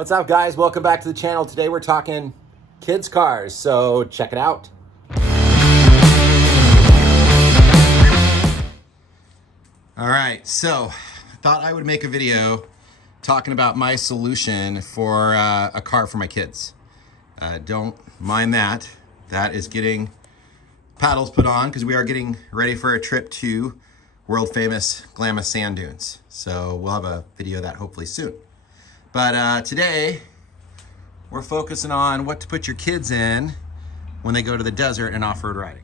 What's up, guys? Welcome back to the channel. Today we're talking kids' cars, so check it out. All right, so I thought I would make a video talking about my solution for a car for my kids. Don't mind that. That is getting paddles put on because we are getting ready for a trip to world famous Glamis sand dunes. So we'll have a video of that hopefully soon. But today we're focusing on what to put your kids in when they go to the desert and off-road riding.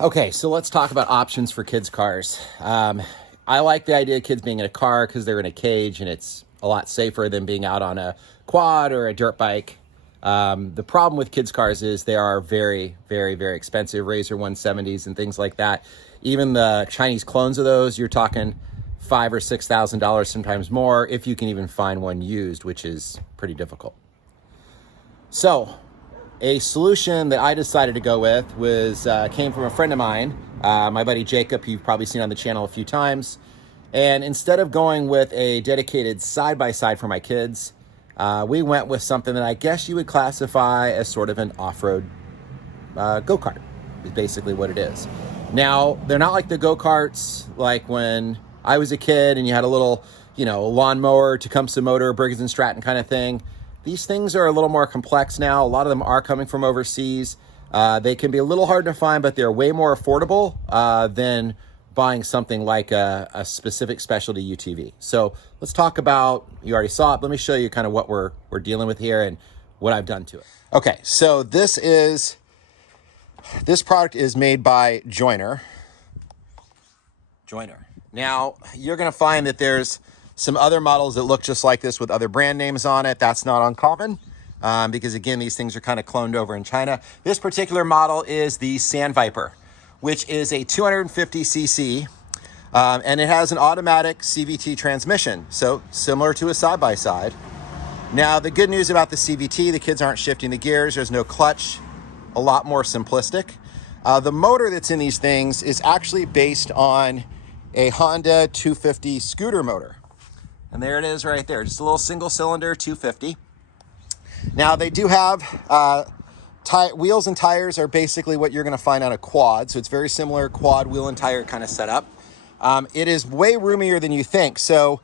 Okay, so let's talk about options for kids' cars. I like the idea of kids being in a car because they're in a cage and it's a lot safer than being out on a quad or a dirt bike. The problem with kids' cars is they are very, very, very expensive. Razor 170s and things like that. Even the Chinese clones of those, you're talking $5,000 or $6,000, sometimes more, if you can even find one used, which is pretty difficult. So a solution that I decided to go with was came from a friend of mine, my buddy Jacob, you've probably seen on the channel a few times. And instead of going with a dedicated side-by-side for my kids, we went with something that I guess you would classify as sort of an off-road go-kart, is basically what it is. Now, they're not like the go-karts like when I was a kid and you had a little, lawnmower, Tecumseh motor, Briggs & Stratton kind of thing. These things are a little more complex now. A lot of them are coming from overseas. They can be a little hard to find, but they're way more affordable than buying something like a specific specialty UTV. So let's talk about, you already saw it, let me show you kind of what we're dealing with here and what I've done to it. Okay, so this product is made by Joyner. Now, you're gonna find that there's some other models that look just like this with other brand names on it. That's not uncommon because, again, these things are kind of cloned over in China. This particular model is the Sand Viper, which is a 250cc, and it has an automatic CVT transmission, so similar to a side-by-side. Now, the good news about the CVT, the kids aren't shifting the gears, there's no clutch, a lot more simplistic. The motor that's in these things is actually based on a Honda 250 scooter motor. And there it is right there, just a little single cylinder 250. Now they do have wheels and tires are basically what you're gonna find on a quad. So it's very similar quad wheel and tire kind of setup. It is way roomier than you think. So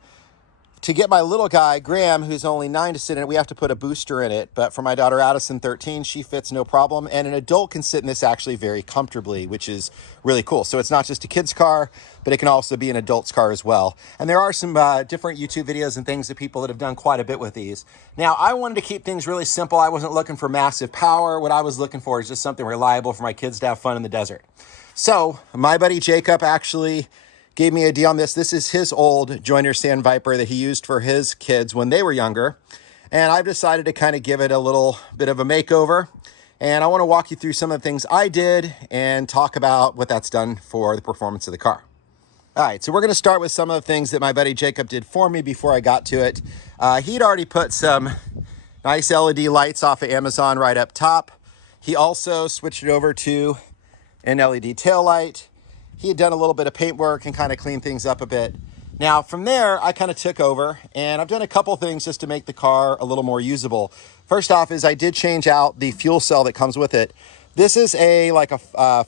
to get my little guy, Graham, who's only 9 to sit in it, we have to put a booster in it. But for my daughter, Addison, 13, she fits no problem. And an adult can sit in this actually very comfortably, which is really cool. So it's not just a kid's car, but it can also be an adult's car as well. And there are some different YouTube videos and things that people that have done quite a bit with these. Now, I wanted to keep things really simple. I wasn't looking for massive power. What I was looking for is just something reliable for my kids to have fun in the desert. So my buddy Jacob actually gave me a deal on this. This is his old Joyner Sand Viper that he used for his kids when they were younger. And I've decided to kind of give it a little bit of a makeover. And I want to walk you through some of the things I did and talk about what that's done for the performance of the car. All right, so we're going to start with some of the things that my buddy Jacob did for me before I got to it. He'd already put some nice LED lights off of Amazon right up top. He also switched it over to an LED tail light. He had done a little bit of paint work and kind of cleaned things up a bit. Now, from there, I kind of took over, and I've done a couple things just to make the car a little more usable. First off is I did change out the fuel cell that comes with it. This is like a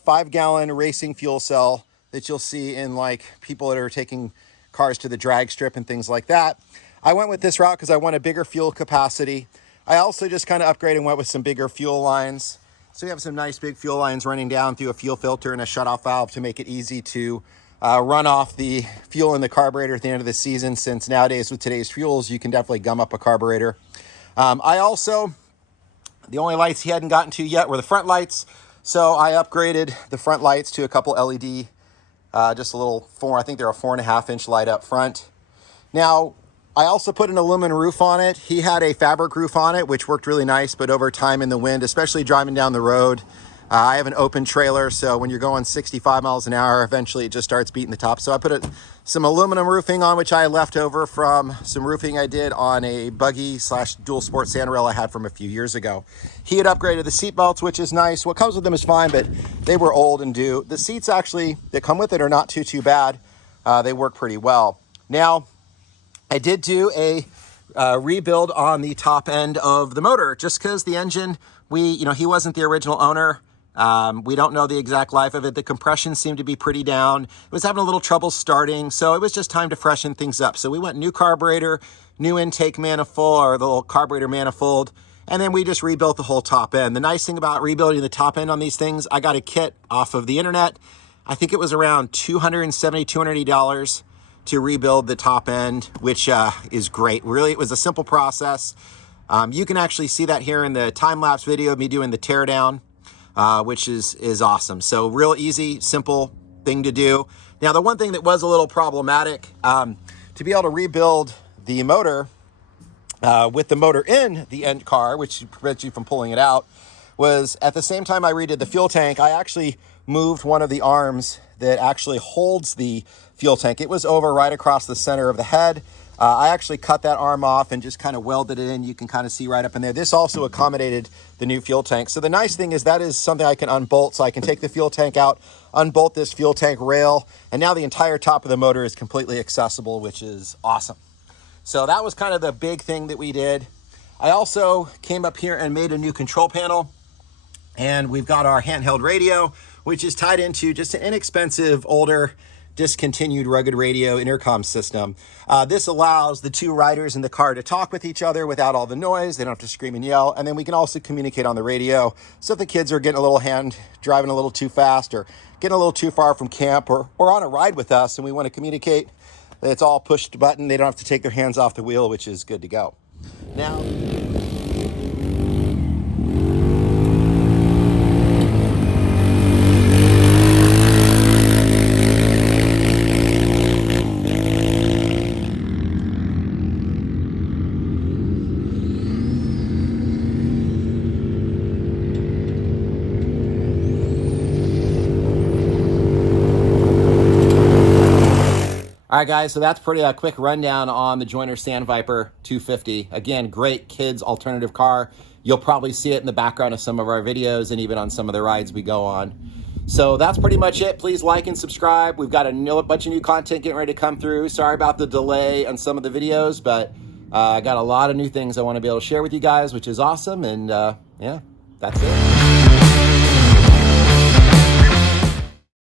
5-gallon racing fuel cell that you'll see in like people that are taking cars to the drag strip and things like that. I went with this route because I want a bigger fuel capacity. I also just kind of upgraded and went with some bigger fuel lines. So we have some nice big fuel lines running down through a fuel filter and a shutoff valve to make it easy to run off the fuel in the carburetor at the end of the season, since nowadays with today's fuels, you can definitely gum up a carburetor. The only lights he hadn't gotten to yet were the front lights. So I upgraded the front lights to a couple LED, just a little I think they're a 4.5-inch light up front. Now, I also put an aluminum roof on it. He had a fabric roof on it, which worked really nice, but over time in the wind, especially driving down the road, I have an open trailer, so when you're going 65 miles an hour, eventually it just starts beating the top. So I put some aluminum roofing on, which I left over from some roofing I did on a buggy / dual sport sand rail I had from a few years ago. He had upgraded the seat belts, which is nice. What comes with them is fine, but they were old and due. The seats actually that come with it are not too bad. They work pretty well. Now, I did do a rebuild on the top end of the motor, just because the engine, he wasn't the original owner. We don't know the exact life of it. The compression seemed to be pretty down. It was having a little trouble starting, so it was just time to freshen things up. So we went new carburetor, new intake manifold, or the little carburetor manifold, and then we just rebuilt the whole top end. The nice thing about rebuilding the top end on these things, I got a kit off of the internet. I think it was around $270, $280 to rebuild the top end, which is great. Really, it was a simple process. You can actually see that here in the time-lapse video of me doing the teardown, which is awesome. So real easy, simple thing to do. Now, the one thing that was a little problematic, to be able to rebuild the motor with the motor in the end car, which prevents you from pulling it out, was at the same time I redid the fuel tank, I actually moved one of the arms that actually holds the fuel tank. It was over right across the center of the head. I actually cut that arm off and just kind of welded it in. You can kind of see right up in there. This also accommodated the new fuel tank. So the nice thing is that is something I can unbolt. So I can take the fuel tank out, unbolt this fuel tank rail, and now the entire top of the motor is completely accessible, which is awesome. So that was kind of the big thing that we did. I also came up here and made a new control panel, and we've got our handheld radio, which is tied into just an inexpensive, older, discontinued rugged radio intercom system. This allows the two riders in the car to talk with each other without all the noise. They don't have to scream and yell. And then we can also communicate on the radio. So if the kids are getting a little driving a little too fast, or getting a little too far from camp, or on a ride with us and we want to communicate, it's all push button. They don't have to take their hands off the wheel, which is good to go. Now, all right, guys, so that's pretty quick rundown on the Joyner Sand Viper 250. Again, great kids alternative car. You'll probably see it in the background of some of our videos and even on some of the rides we go on. So that's pretty much it. Please like and subscribe. We've got a bunch of new content getting ready to come through. Sorry about the delay on some of the videos, but I got a lot of new things I want to be able to share with you guys, which is awesome. And yeah, that's it.